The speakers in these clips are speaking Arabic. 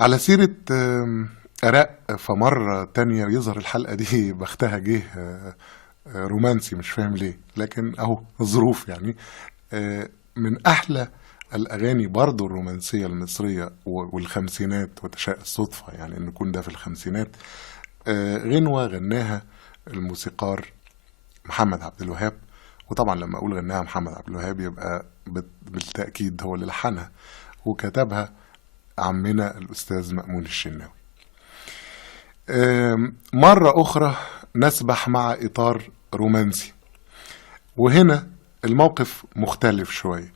على سيرة أراء، فمرة تانية يظهر الحلقة دي بختها جه رومانسي، مش فاهم ليه، لكن أهو الظروف يعني. من أحلى الأغاني برضو الرومانسية المصرية والخمسينات، وتشاء الصدفة يعني أن يكون ده في الخمسينات. غنوة غناها الموسيقار محمد عبد الوهاب. وطبعا لما أقول غناها محمد عبد الوهاب يبقى بالتأكيد هو اللي لحنها وكتبها عمنا الأستاذ مأمون الشناوي. مرة أخرى نسبح مع إطار رومانسي، وهنا الموقف مختلف شوية.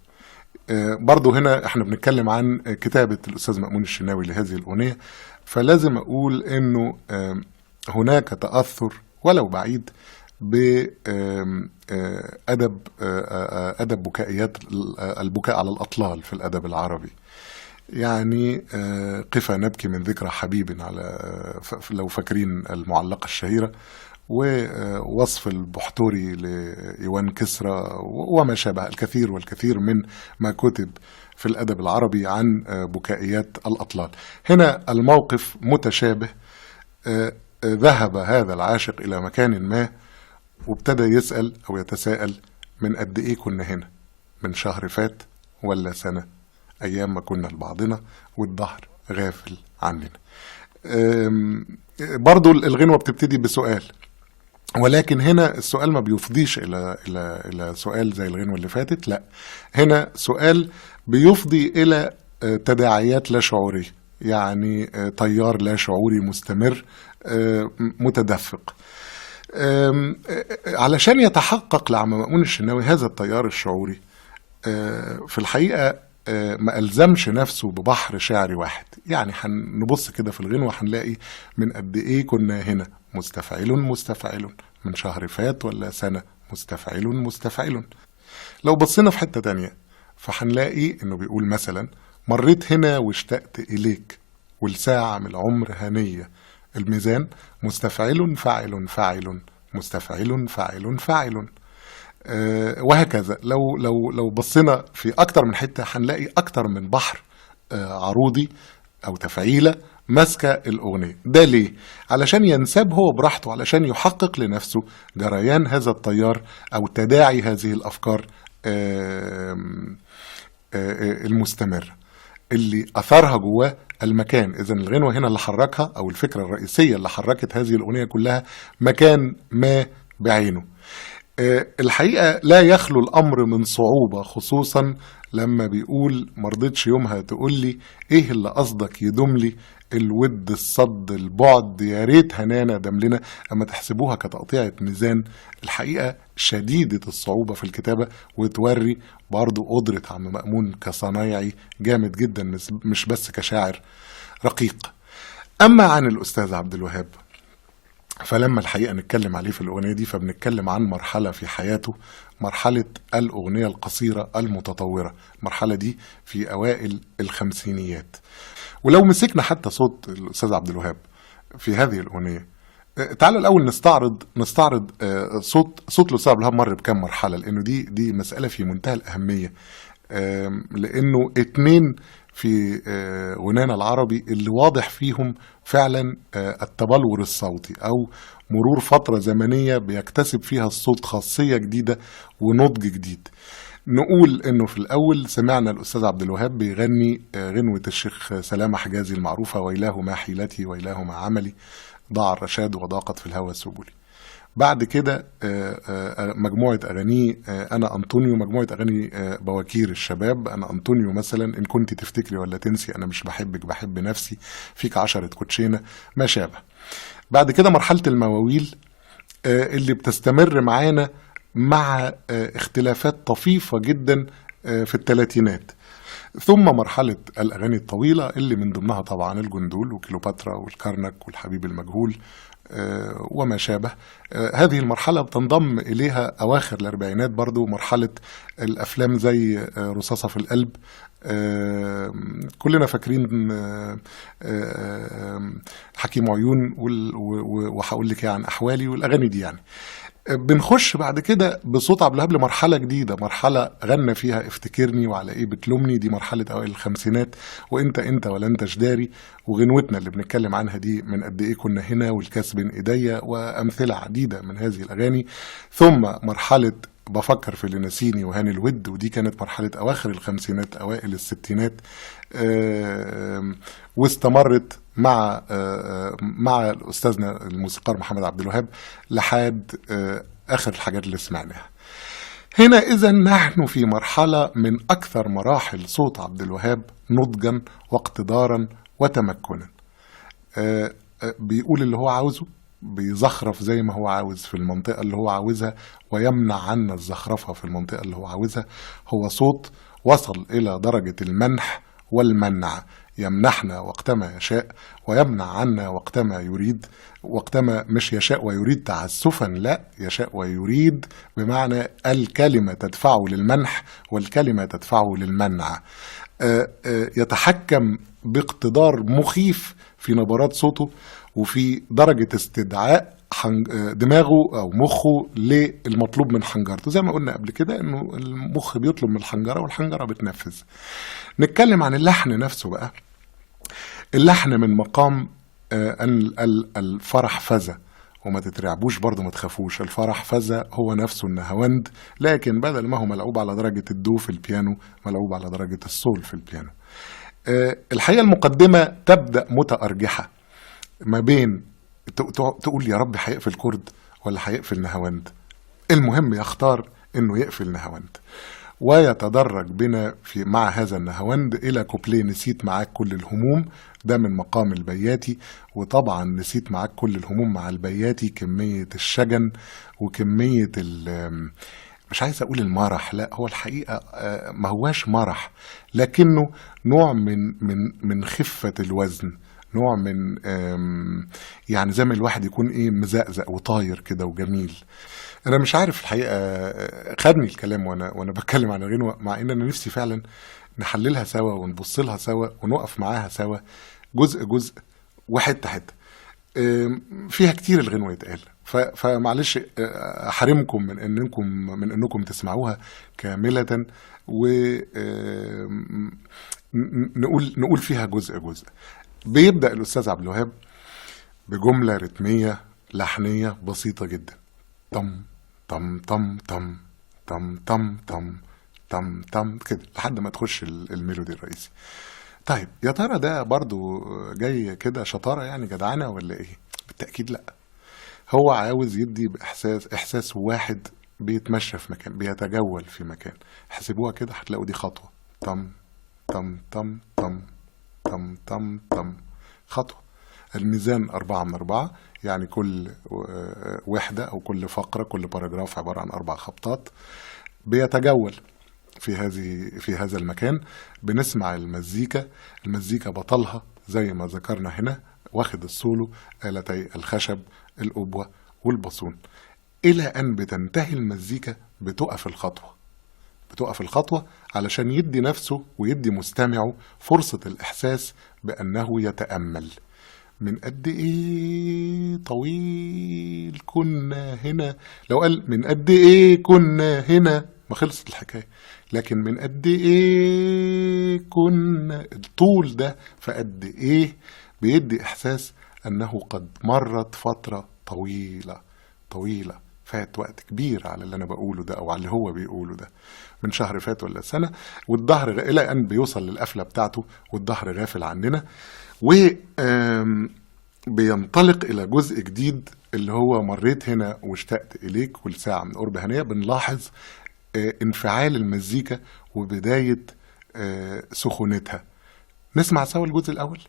برضو هنا احنا بنتكلم عن كتابة الأستاذ مأمون الشناوي لهذه الأغنية، فلازم أقول أنه هناك تأثر ولو بعيد بأدب بكائيات البكاء على الأطلال في الأدب العربي. يعني قفا نبكي من ذكرى حبيب، على لو فاكرين المعلقة الشهيرة، ووصف البحتوري لإيوان كسرى وما شابه، الكثير والكثير من ما كتب في الأدب العربي عن بكائيات الأطلال. هنا الموقف متشابه. ذهب هذا العاشق إلى مكان ما وابتدى يسأل أو يتساءل: من قد إيه كنا هنا؟ من شهر فات ولا سنة؟ أيام ما كنا لبعضنا والظهر غافل عننا. برضو الغنوة بتبتدي بسؤال، ولكن هنا السؤال ما بيفضيش إلى سؤال زي الغنوة اللي فاتت، لا، هنا سؤال بيفضي إلى تداعيات لا شعورية، يعني تيار لا شعوري مستمر متدفق. علشان يتحقق لعم مأمون الشناوي هذا التيار الشعوري، في الحقيقة ما ألزمش نفسه ببحر شعري واحد. يعني هنبص كده في الغنوة هنلاقي: من قد إيه كنا هنا؟ مستفعل مستفعل. من شهر فات ولا سنة؟ مستفعل مستفعل. لو بصينا في حتة تانية فهنلاقي إنه بيقول مثلا: مريت هنا واشتقت إليك، والساعة من العمر هنية. الميزان مستفعل فاعل فاعل، مستفعل فاعل فاعل. وهكذا. لو بصينا في أكتر من حتة هنلاقي أكتر من بحر عروضي أو تفعيلة ماسكة الأغنية. ده ليه؟ علشان ينسب هو براحته، علشان يحقق لنفسه جريان هذا التيار أو تداعي هذه الأفكار المستمرة اللي أثرها جواه المكان. إذن الغنوة هنا اللي حركها، أو الفكرة الرئيسية اللي حركت هذه الأغنية كلها، مكان ما بعينه. الحقيقة لا يخلو الأمر من صعوبة، خصوصا لما بيقول: مرضتش يومها تقولي إيه اللي قصدك يدوملي، الود الصد البعد يا ريت هنانا دملنا. أما تحسبوها كتقطيعة ميزان، الحقيقة شديدة الصعوبة في الكتابة، وتوري برضو قدرة عم مأمون كصنايعي جامد جدا، مش بس كشاعر رقيق. أما عن الأستاذ عبد الوهاب، فلما الحقيقة نتكلم عليه في الأغنية دي فبنتكلم عن مرحلة في حياته، مرحلة الأغنية القصيرة المتطورة. المرحلة دي في أوائل الخمسينيات. ولو مسكنا حتى صوت الأستاذ عبد الوهاب في هذه الأغنية، تعالوا الأول نستعرض صوت الأستاذ عبد الوهاب مر بكام مرحلة، لأنه دي مسألة في منتهى الأهمية. لأنه اتنين في غنانا العربي اللي واضح فيهم فعلا التبلور الصوتي، أو مرور فترة زمنية بيكتسب فيها الصوت خاصية جديدة ونضج جديد. نقول انه في الاول سمعنا الاستاذ عبد الوهاب بيغني غنوة الشيخ سلامة حجازي المعروفة: ويلاه ما حيلتي ويلاه ما عملي، ضاع الرشاد وضاقت في الهوى سبلي. بعد كده مجموعة أغانيه أنا أنطونيو، مجموعة أغاني بواكير الشباب: أنا أنطونيو مثلا، إن كنت تفتكري ولا تنسي، أنا مش بحبك بحب نفسي، فيك 10 كوتشينة، ما شابه. بعد كده مرحلة المواويل اللي بتستمر معانا مع اختلافات طفيفة جدا في الثلاثينات. ثم مرحلة الأغاني الطويلة اللي من ضمنها طبعا الجندول وكليوباترا والكرنك والحبيب المجهول وما شابه. هذه المرحلة بتنضم إليها أواخر الأربعينات برضو مرحلة الأفلام زي رصاصة في القلب. كلنا فاكرين حكيم عيون وهقول لك عن أحوالي والأغاني دي يعني. بنخش بعد كده بصوت عبد الوهاب لمرحلة جديدة، مرحلة غنى فيها افتكرني وعلى ايه بتلومني، دي مرحلة اوائل الخمسينات، وانت ولا انت جداري، وغنوتنا اللي بنتكلم عنها دي من قد ايه كنا هنا، والكاس بين ايديا، وامثلة عديدة من هذه الاغاني. ثم مرحلة بفكر في اللي نسيني وهاني الود، ودي كانت مرحلة أواخر الخمسينات أوائل الستينات. واستمرت مع أستاذنا الموسيقار محمد عبد الوهاب لحد آخر الحاجات اللي سمعناها. هنا إذا نحن في مرحلة من أكثر مراحل صوت عبد الوهاب نضجا واقتدارا وتمكنا. بيقول اللي هو عاوزه، بيزخرف زي ما هو عاوز في المنطقة اللي هو عاوزها، ويمنع عنا الزخرفة في المنطقة اللي هو عاوزها. هو صوت وصل إلى درجة المنح والمنع، يمنحنا وقتما يشاء ويمنع عنا وقتما يريد. وقتما مش يشاء ويريد تعسفا، لا، يشاء ويريد بمعنى الكلمة تدفعه للمنح والكلمة تدفعه للمنع. يتحكم باقتدار مخيف في نبرات صوته وفي درجة استدعاء دماغه أو مخه للمطلوب من حنجرته. زي ما قلنا قبل كده إنه المخ بيطلب من الحنجرة والحنجرة بتنفذ. نتكلم عن اللحن نفسه بقى. اللحن من مقام الفرح فزة، وما تترعبوش برضو، ما تخافوش، الفرح فزة هو نفسه النهاوند، لكن بدل ما هو ملعوب على درجة الدو في البيانو ملعوب على درجة السول في البيانو. الحقيقة المقدمة تبدأ متأرجحة ما بين تقول يا رب هيقفل كرد ولا هيقفل نهاوند، المهم يختار انه يقفل نهاوند، ويتدرج بنا مع هذا النهاوند الى كوبليه نسيت معاك كل الهموم، ده من مقام البياتي. وطبعا نسيت معاك كل الهموم مع البياتي كمية الشجن وكمية مش عايز اقول المرح، لا، هو الحقيقة ما هواش مرح، لكنه نوع من خفة الوزن، نوع من يعني زي ما الواحد يكون ايه مزقزق وطاير كده وجميل. انا مش عارف الحقيقة خدني الكلام وانا بتكلم عن الغنوة، مع ان انا نفسي فعلا نحللها سوا ونبص لها سوا ونقف معاها سوا جزء جزء وحتة حتة. فيها كتير الغنوة يتقال، فمعلش احرمكم من انكم تسمعوها كاملة، ونقول فيها جزء جزء. بيبدأ الأستاذ عبد الوهاب بجملة رتمية لحنية بسيطة جدا، طم طم طم طم طم طم طم طم طم كده لحد ما تخش الميلودي الرئيسي. طيب يا ترى ده برضو جاي كده شطارة يعني جدعانة ولا ايه؟ بالتأكيد لا. هو عاوز يدي بإحساس واحد بيتمشى في مكان، بيتجول في مكان. احسبوها كده هتلاقوا دي خطوة، طم طم طم طم طم طم طم، خطوة. الميزان 4 من 4، يعني كل وحدة أو كل فقرة كل باراجراف عبارة عن 4 خبطات. بيتجول في هذا المكان. بنسمع المزيكا بطلها زي ما ذكرنا هنا، واخد السولو آلتي الخشب الأبوة والباصون، إلى أن بتنتهي المزيكا بتقف الخطوة علشان يدي نفسه ويدي مستمعه فرصة الإحساس بأنه يتأمل. من قد إيه طويل كنا هنا، لو قال من قد إيه كنا هنا ما خلصت الحكاية، لكن من قد إيه كنا، الطول ده فقد إيه بيدي إحساس أنه قد مرت فترة طويلة، فات وقت كبير على اللي أنا بقوله ده أو على اللي هو بيقوله ده، من شهر فات ولا سنة، والظهر إلى أن بيوصل للقفلة بتاعته والظهر غافل عننا. وبينطلق إلى جزء جديد اللي هو مريت هنا واشتقت إليك والساعة من قرب هنية. بنلاحظ انفعال المزيكا وبداية سخونتها. نسمع سوا الجزء الأول.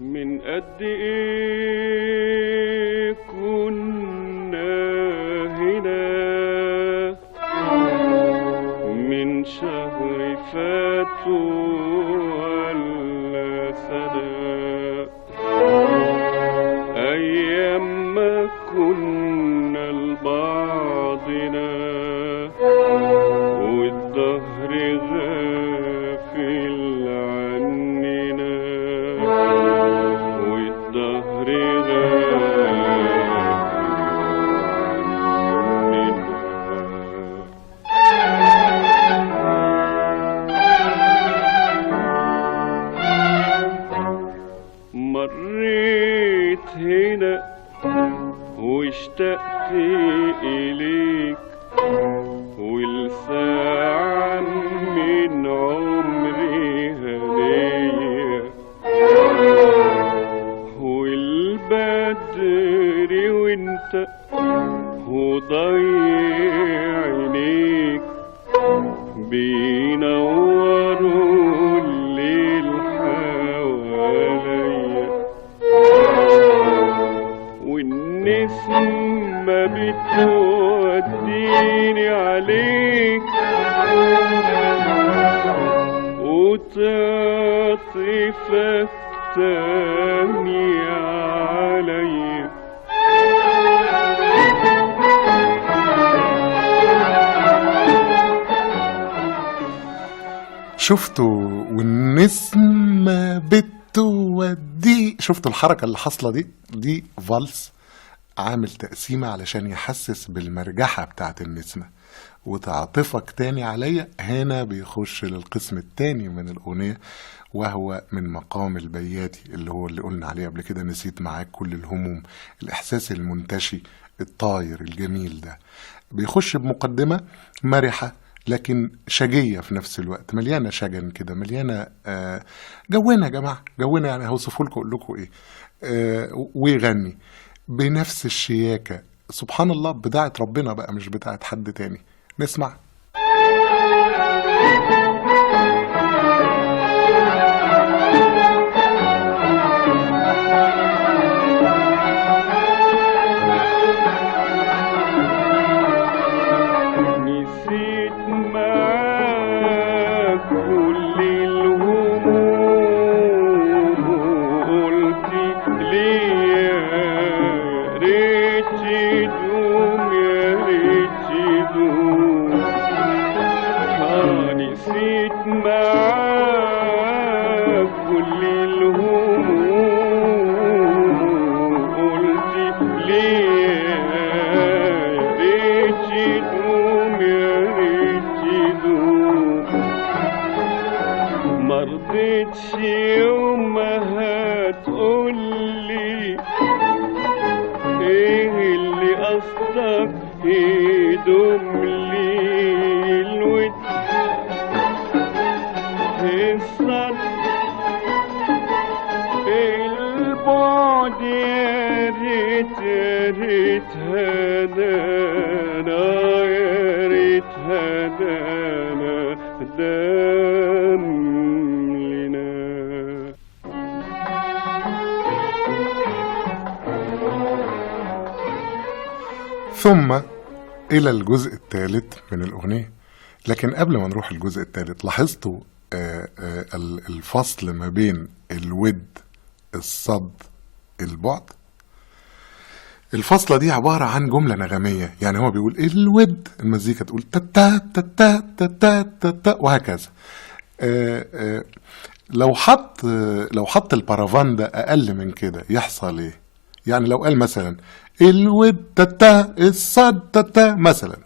من قد ايه كنا اشتقت إليك والساعة من عمري هدية والبدر وانت وضيع عينيك بينوروا الليل حواليا والنسمة بتوديني عليك وتعطفك تاني عليا شفتوا والنسمة بتودي، شفتوا الحركة اللي حاصلة دي فالس عامل تقسيمة علشان يحسس بالمرجحة بتاعت النسمة وتعطفك تاني عليا. هنا بيخش للقسم التاني من الأغنية وهو من مقام البياتي اللي هو اللي قلنا عليه قبل كده، نسيت معاك كل الهموم. الإحساس المنتشي الطاير الجميل ده بيخش بمقدمة مرحة لكن شجية في نفس الوقت، مليانة شجن كده، مليانة جونا يا جماعة، جونا يعني هوصفه لكم، أقول لكم إيه، ويغني بنفس الشياكة سبحان الله بتاعت ربنا بقى مش بتاعت حد تاني. نسمع. مرضتش يوم ما هتقولي ايه اللي قصدك يدوم لي الود الصد البعد يا ريت يا ريت هدانا يا ريت هدانا دام لنا. ثم إلى الجزء الثالث من الأغنية. لكن قبل ما نروح الجزء الثالث لاحظتوا الفصل ما بين الود الصد البعد؟ الفصلة دي عبارة عن جملة نغمية، يعني هو بيقول الود، المزيكا تقول تتا تتا تتا تتا وهكذا. لو حط البارافان ده أقل من كده يحصل إيه؟ يعني لو قال مثلا الود تتا الصد تتا مثلا،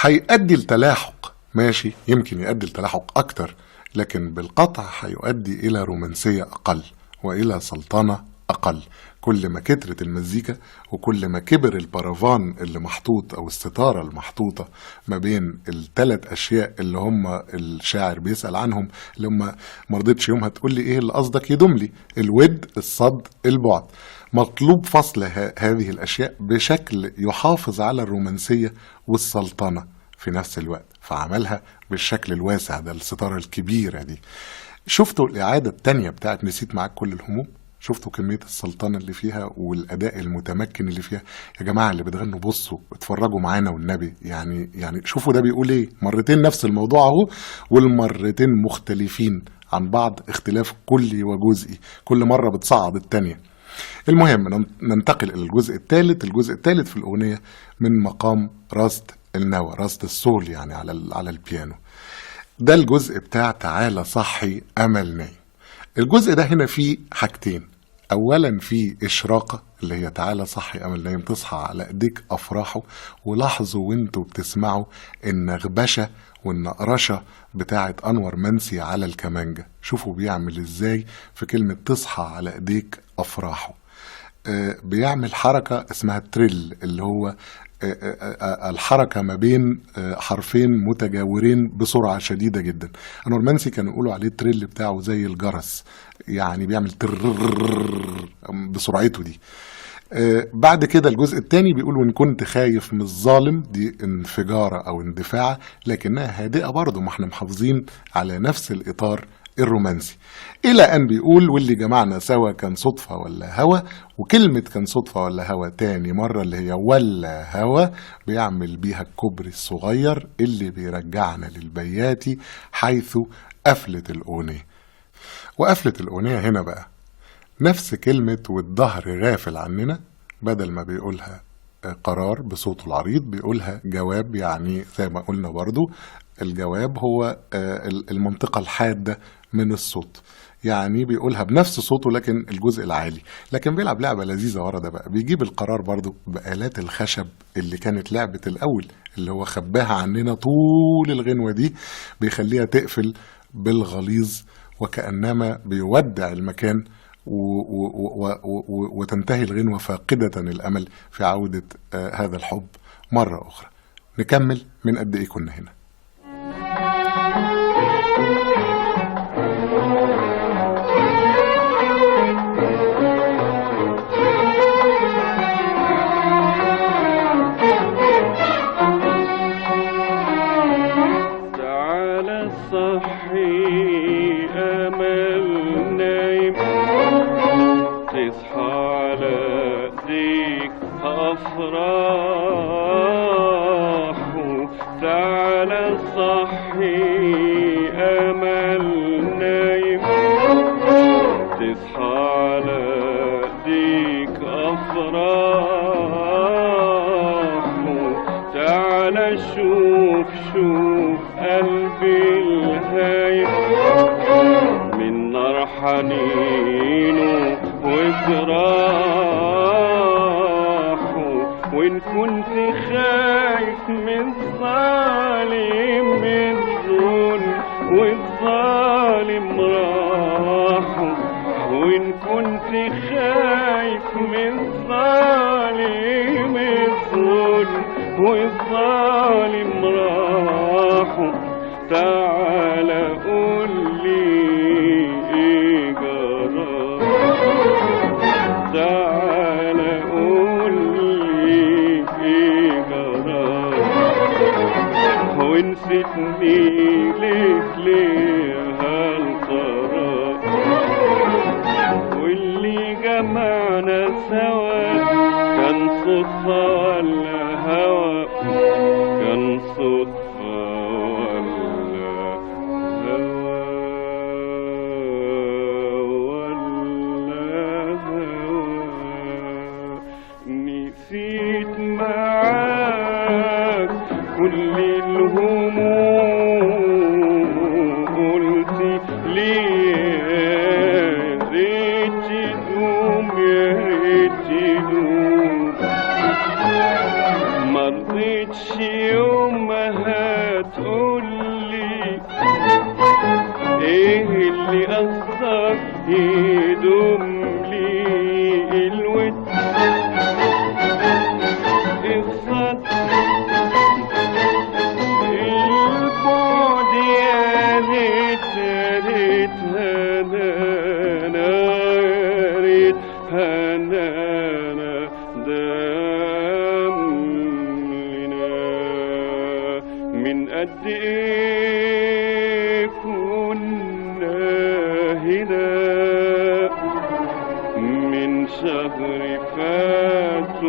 هيؤدي التلاحق، ماشي، يمكن يؤدي التلاحق أكتر، لكن بالقطع هيؤدي إلى رومانسية أقل وإلى سلطنة أقل. كل ما كترت المزيكا وكل ما كبر البارافان اللي محطوط أو الستارة المحطوطة ما بين الثلاث أشياء اللي هم الشاعر بيسأل عنهم، اللي هم مرضتش يومها تقول لي إيه اللي قصدك يدوم لي، الود الصد البعد. مطلوب فصل هذه الأشياء بشكل يحافظ على الرومانسية والسلطنة في نفس الوقت، فعملها بالشكل الواسع ده، الستارة الكبيرة دي. شفتوا الإعادة التانية بتاعت نسيت معاك كل الهموم؟ شفتوا كمية السلطنة اللي فيها والأداء المتمكن اللي فيها؟ يا جماعة اللي بتغنوا بصوا اتفرجوا معانا والنبي، يعني شوفوا ده بيقول ايه، مرتين نفس الموضوع اهو والمرتين مختلفين عن بعض اختلاف كلي وجزئي، كل مرة بتصعد التانية. المهم ننتقل إلى الجزء الثالث. الجزء الثالث في الأغنية من مقام راست النوى، راست السول يعني على البيانو. ده الجزء بتاع تعالى صحي أمل نايم. الجزء ده هنا فيه حاجتين، أولا فيه إشراقة اللي هي تعالى صحي أمل نايم تصحى على إيديك أفراحه، ولاحظوا وانتوا بتسمعوا النغبشة والنقرشة بتاعت أنور منسي على الكمانجة، شوفوا بيعمل إزاي في كلمة تصحى على إيديك أفراحه. بيعمل حركة اسمها التريل، اللي هو الحركة ما بين حرفين متجاورين بسرعة شديدة جدا. النورمانسي كانوا يقولوا عليه التريل بتاعه زي الجرس، يعني بيعمل تررررررر بسرعته دي. بعد كده الجزء الثاني بيقول وإن كنت خايف من الظالم، دي انفجارة أو اندفاعة لكنها هادئة برضه، ما احنا محافظين على نفس الإطار الرومانسي. إلى أن بيقول واللي جمعنا سوا كان صدفة ولا هوا، وكلمة كان صدفة ولا هوا تاني مرة اللي هي ولا هوا بيعمل بيها الكوبري الصغير اللي بيرجعنا للبياتي حيث قفلة الأغنية. وقفلة الأغنية هنا بقى نفس كلمة والظهر غافل عننا، بدل ما بيقولها قرار بصوته العريض بيقولها جواب، يعني زي ما قلنا برضو الجواب هو المنطقة الحادة من الصوت، يعني بيقولها بنفس صوته لكن الجزء العالي. لكن بيلعب لعبة لذيذة ورا ده بقى، بيجيب القرار برضو بآلات الخشب اللي كانت لعبة الأول، اللي هو خباها عننا طول الغنوة دي، بيخليها تقفل بالغليظ وكأنما بيودع المكان وتنتهي الغنوة فاقدة الأمل في عودة هذا الحب مرة أخرى. نكمل من قد إيه كنا هنا. وإن كنت خايف من الظالم الظلم والظالم راحوا، وإن كنت خايف من الظالم الظلم والظالم راحوا، تعال قول لي إيه جرى، تعال قول لي إيه جرى، ونسيتني ليه هالقرار، واللي جمعنا سوا كان صدفة ولا هوا، كان صدفة ولا هوا، ولا هوا. نسيت معاك كل الهموم، قلت ليه يا ريت تدوم يا ريت تدوم، مرضتش يوم ما هتقولي ايه اللي قصدك يدوم لي الود، الصد البعد يا ريت يا ريت هنانا يا ريت هنانا دمنا، من قد ايه كنا هنا، من شهر فات